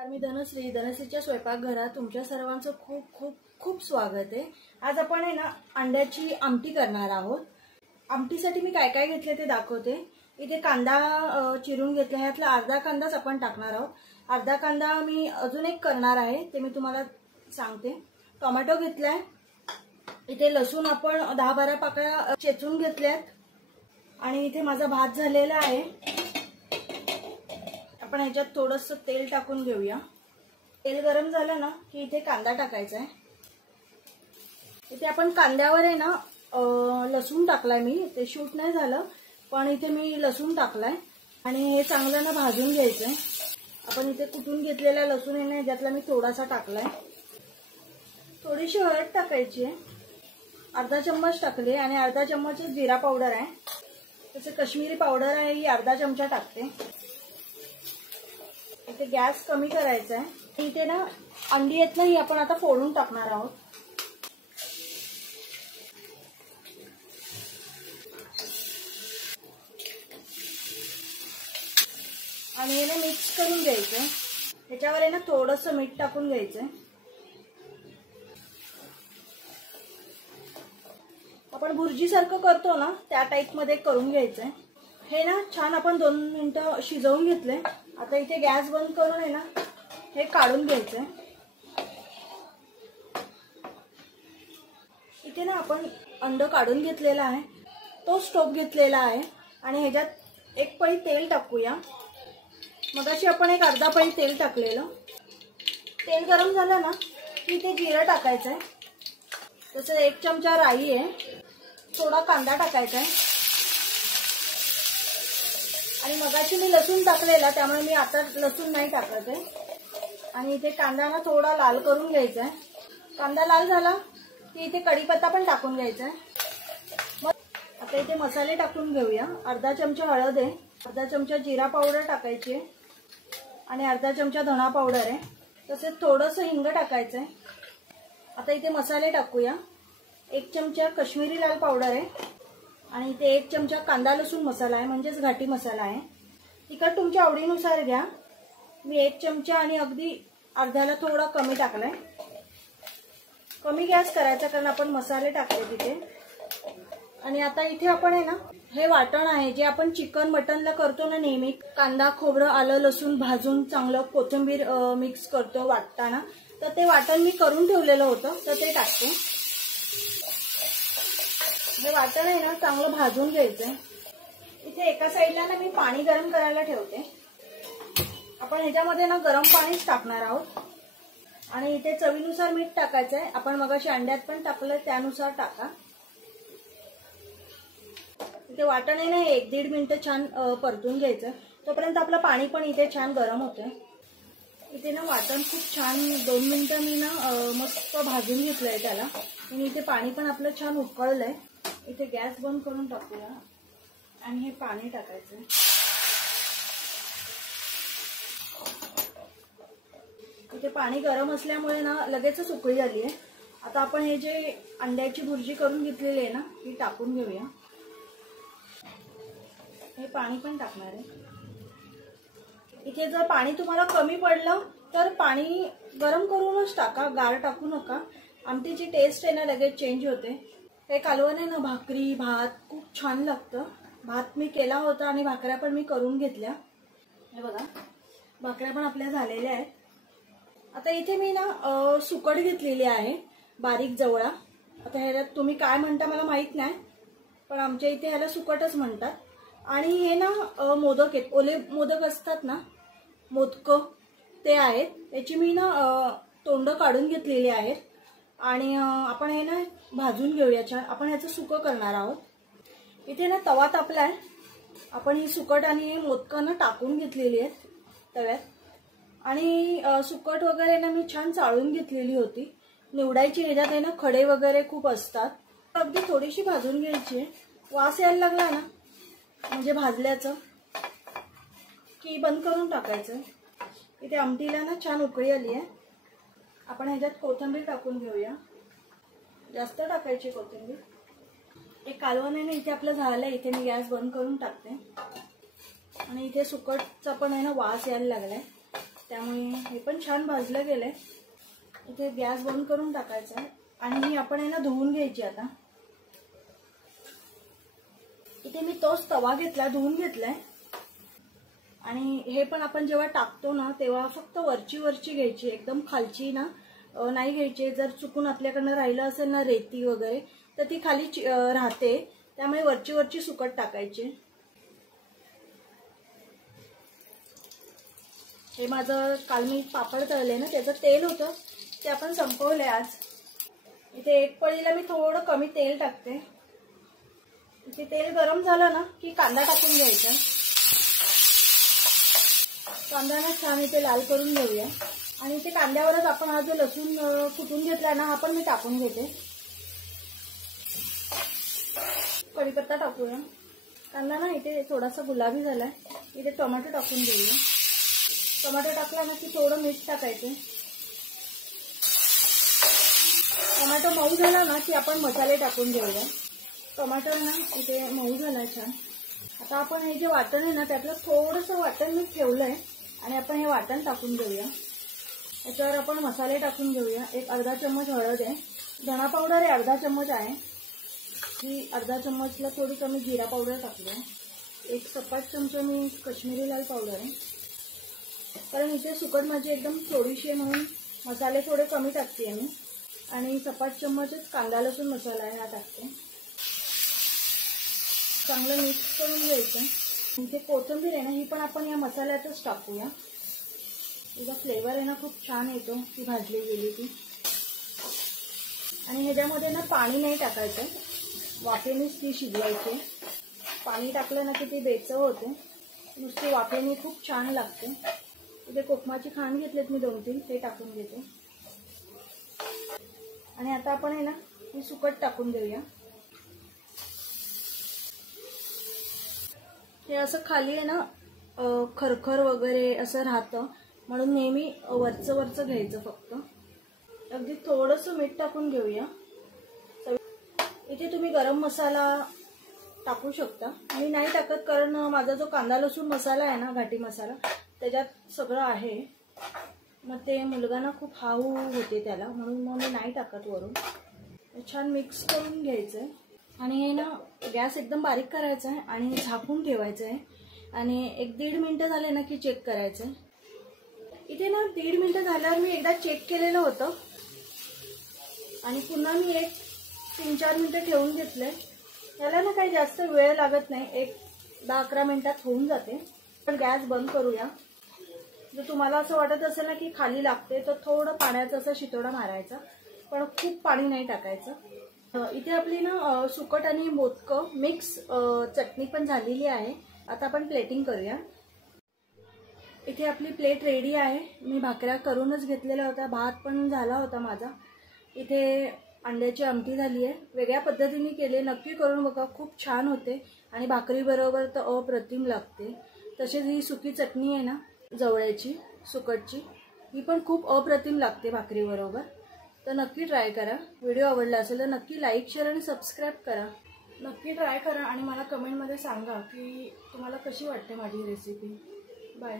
नमस्कार, मी धनश्रीच्या स्वयंपाकघरात तुमच्या सर्वांचं खूप खूप खूप स्वागत आहे। आज आपण आहे ना अंड्याची आमटी करणार आहोत। आमटीसाठी मी काय काय घेतले ते दाखवते। इथे कांदा चिरून घेतला, ह्यातला अर्धा कांदाच आपण टाकणार आहोत। अर्धा कांदा मी अजून एक करणार आहे ते मी तुम्हाला सांगते। टोमॅटो घेतलाय, इथे लसूण आपण 10-12 पाकळ्या चेचून घेतल्यात आणि इथे माझा भात झालेला आहे। आपण ह्याच्यात थोडंसं तेल टाकून घेऊया। तेल गरम झालं ना की इथे कांदा टाकायचा आहे। इथे आपण कांद्यावर आहे ना लसूण टाकलाय, मी ते शूट नाही झालं पण इथे मी लसूण टाकलाय आणि हे चांगलं ना भाजून घ्यायचंय। आपण इथे कुटून घेतलेला लसूण आहे ना ज्यातला मी थोडासा टाकलाय। थोडीशी हळद टाकायची आहे, अर्धा चम्मच टाकले आणि अर्धा चम्मच जिरा पावडर आहे, तसे काश्मीरी पावडर आहे ही अर्धा चमचा टाकते। इथे गॅस कमी करायचा आहे। इथे ना अंडी आहेत ना ही आपण आता फोडून टाकणार आहोत। आणि हे ना मिक्स करून घ्यायचं। त्याच्यावर आहे ना थोडंसं मीठ टाकून घ्यायचं। आपण भुर्जी सारखं करतो ना त्या टाइप मध्ये करून घ्यायचंय। हे ना छान आपण 2 मिनिटं शिजवून घेतले। आता इथे गॅस बंद करून आहे ना हे काढून घ्यायचंय। इथे ना आपण अंड काढून घेतलेला आहे, तो स्टोव घेतलेला आहे आणि ह्याच्यात एक पळी तेल टाकूया। मगाशी आपण एक अर्धा पळी तेल टाकलेलं। तेल गरम झालं ना की इथे जिरं टाकायचंय, तसं 1 चमचा राई आहे, थोडा कांदा टाकायचा आहे आणि मगाशी मी लसूण टाकलेला त्यामुळे मी आता लसूण नाही टाकत आहे। आणि इथे कांदा ना थोडा लाल करून घ्यायचा आहे। कांदा लाल झाला की इथे कढीपत्ता पण टाकून घ्यायचा आहे। मग आता इथे मसाले टाकून घेऊया। अर्धा चमचा हळद आहे, अर्धा चमचा जिरा पावडर टाकायची आहे आणि अर्धा चमचा धना पावडर आहे, तसेच थोडंसं हिंग टाकायचं आहे। आता इथे मसाले टाकूया। 1 चमचा काश्मीरी लाल पावडर आहे आणि इथे 1 चमचा कांदा लसूण मसाला आहे, म्हणजेच घाटी मसाला आहे। तिखट तुमच्या आवडीनुसार घ्या। मी 1 चमचा आणि अगदी अर्ध्याला थोडा कमी टाकलाय। कमी गॅस करायचा कारण आपण मसाले टाकले तिथे। आणि आता इथे आपण आहे ना हे वाटण आहे जे आपण चिकन मटनला करतो ना नेहमी, कांदा खोबरं आलं लसूण भाजून चांगलं कोथिंबीर मिक्स करतो वाटताना, तर ते वाटण मी करून ठेवलेलं होतं तर ते टाकते। हे वाटण आहे ना चांगलं भाजून घ्यायचंय। इथे एका साईडला ना मी पाणी गरम करायला ठेवते। आपण ह्याच्यामध्ये ना गरम पाणीच टाकणार आहोत आणि इथे चवीनुसार मीठ टाकायचंय। आपण मगाशी अंड्यात पण टाकलं त्यानुसार टाका। इथे वाटण आहे ना 1-1.5 मिनिटं छान परतून घ्यायचं, तोपर्यंत आपलं पाणी पण इथे छान गरम होतंय। इथे ना वाटण खूप छान 2 मिनिटं मी ना मस्त भाजून घेतलंय त्याला आणि इथे पाणी पण आपलं छान उकळलंय। इथे गॅस बंद करून टाकूया आणि हे पाणी टाकायचं। इथे पाणी गरम असल्यामुळे ना लगेचच उकळी आली आहे। आता आपण हे जे अंड्याची भुर्जी करून घेतलेली आहे ना ती टाकून घेऊया। हे पाणी पण टाकणार आहे। इथे जर पाणी तुम्हाला कमी पडलं तर पाणी गरम करूनच टाका, गार टाकू नका। आमटीची टेस्ट आहे ना लगेच चेंज होते। हे कालवण आहे ना भाकरी भात खूप छान लागतं। भात मी केला होता आणि भाकऱ्या पण मी करून घेतल्या। हे बघा भाकऱ्या पण आपल्या झालेल्या आहेत। आता इथे मी ना सुकट घेतलेली आहे, बारीक जवळा। आता ह्याला तुम्ही काय म्हणता मला माहित नाही, पण आमच्या इथे ह्याला सुकटच म्हणतात। आणि हे ना मोदक आहेत, ओले मोदक असतात ना मोदकं, ते आहेत। त्याची मी ना तोंड काढून घेतलेली आहेत आणि आपण हे ना भाजून घेऊया छान। आपण ह्याचं सुकं करणार आहोत। इथे ना तवा तापलाय, आपण ही सुकट आणि मोदकं ना टाकून घेतलेली आहेत तव्यात आणि सुकट वगैरे ना मी छान चाळून घेतलेली होती। निवडायची ह्याच्यात आहे ना खडे वगैरे खूप असतात, अगदी थोडीशी भाजून घ्यायची। वास यायला लागला ना म्हणजे भाजल्याचं की बंद करून टाकायचं। इथे आमटीला ना छान उकळी आली आहे। आपण ह्याच्यात कोथिंबीर टाकून घेऊया, जास्त टाकायची कोथिंबीर। एक कालवण आहे ना इथे आपलं झालंय। इथे मी गॅस बंद करून टाकते आणि इथे सुकटचा पण आहे ना वास यायला लागलाय। त्यामुळे हे पण छान भाजलं गेलंय. इथे गॅस बंद करून टाकायचा आहे आणि ही आपण ना धुवून घ्यायची. आता इथे मी तोच तवा घेतला, धुवून घेतलाय. आणि हे पण आपण जेव्हा टाकतो ना तेव्हा फक्त वरची घ्यायची, एकदम खालची ना नाही घ्यायची. जर चुकून आपल्याकडनं राहिलं असेल ना रेती वगैरे तर ती खाली राहते, त्यामुळे वरची सुकट टाकायची. हे माझं काल मी पापड तळले ना त्याचं तेल होतं ते आपण संपवले आज. इथे एक पळीला मी थोडं कमी तेल टाकते. इथे तेल गरम झालं ना की कांदा टाकून घ्यायचा. कांदा ना छान इथे लाल करून घेऊया. आणि इथे कांद्यावरच आपण हा जो लसूण कुटून घेतला ना हा पण मी टाकून घेते. कढीपत्ता टाकूया. कांदा ना इथे थोडासा गुलाबी झालाय. इथे टोमॅटो टाकून घेऊया. टोमॅटो टाकला ना की थोडं मीठ टाकायचं. टोमॅटो मऊ झाला ना की आपण मसाले टाकून घेऊया. टोमॅटो ना इथे मऊ झालाय छान. आता आपण हे जे वाटण आहे ना त्यातलं थोडंसं वाटण मी ठेवलंय आणि आपण हे वाटण टाकून घेऊया. याच्यावर आपण मसाले टाकून घेऊया. एक अर्धा चम्मच हळद आहे. धणा पावडर आहे अर्धा चम्मच आहे. ही अर्धा चम्मचला थोडी कमी जिरा पावडर टाकली. एक सपाट चमचा मी कश्मीरी लाल पावडर आहे, कारण इथे सुकट माझी एकदम थोडीशी आहे म्हणून मसाले थोडे कमी टाकते मी. आणि सपाट चम्मचच कांदा लसूण मसाला आहे हा टाकते. चांगलं मिक्स करून घ्यायचं. इथे कोथिंबीर आहे ना ही पण आपण या मसाल्यातच टाकूया. तिचा फ्लेवर आहे ना खूप छान येतो ती भाजली गेली ती. आणि ह्याच्यामध्ये ना पाणी नाही टाकायचं, वाफेनेच ती शिजवायची. पाणी टाकलं ना की ती बेचव होते. नुसती वाफेने खूप छान लागते. इथे कोकमाची खांड घेतलेत मी 2-3 ते टाकून घेते. आणि आता आपण आहे ना ही सुकट टाकून देऊया. हे असं खाली आहे ना खरखर वगैरे असं राहतं म्हणून नेहमी वरचं घ्यायचं फक्त. अगदी थोडंसं मीठ टाकून घेऊया. इथे तुम्ही गरम मसाला टाकू शकता. मी नाही टाकत कारण माझा जो कांदा लसूण मसाला आहे ना घाटी मसाला त्याच्यात सगळं आहे. मग ते मुलगांना खूप हाऊ होते त्याला, म्हणून मग मी नाही टाकत वरून. छान मिक्स करून घ्यायचंय. आणि हे ना गॅस एकदम बारीक करायचा आहे आणि झाकून ठेवायचं आहे. आणि 1-1.5 मिनिटं झाले ना की चेक करायचं आहे. इथे ना 1.5 मिनिटं झाल्यावर मी एकदा चेक केलेलं होतं आणि पुन्हा मी 3-4 मिनिटं ठेवून घेतलंय. याला ना काही जास्त वेळ लागत नाही, 10-11 मिनिटात होऊन जाते. पण गॅस बंद करूया. जर तुम्हाला असं वाटत असेल ना की खाली लागते तर थोडं पाण्याचा असा शितोडा मारायचा, पण खूप पाणी नाही टाकायचं. इथे आपली ना सुकट आणि मोदकं मिक्स चटणी पण झालेली आहे. आता आपण प्लेटिंग करूया. इथे आपली प्लेट रेडी आहे. मी भाकऱ्या करूनच घेतलेल्या होत्या, भात पण झाला होता माझा. इथे अंड्याची आमटी झाली आहे. वेगळ्या पद्धतीने केले, नक्की करून बघा, खूप छान होते. आणि भाकरी बरोबर तर अप्रतिम लागते. तसेच ही सुकी चटणी आहे ना जवळ्याची सुकटची, ही पण खूप अप्रतिम लागते भाकरी बरोबर. तर नक्की ट्राय करा. व्हिडिओ आवडला असेल तर नक्की लाईक शेअर आणि सबस्क्राईब करा. नक्की ट्राय करा आणि मला कमेंटमध्ये सांगा की तुम्हाला कशी वाटते माझी रेसिपी. बाय.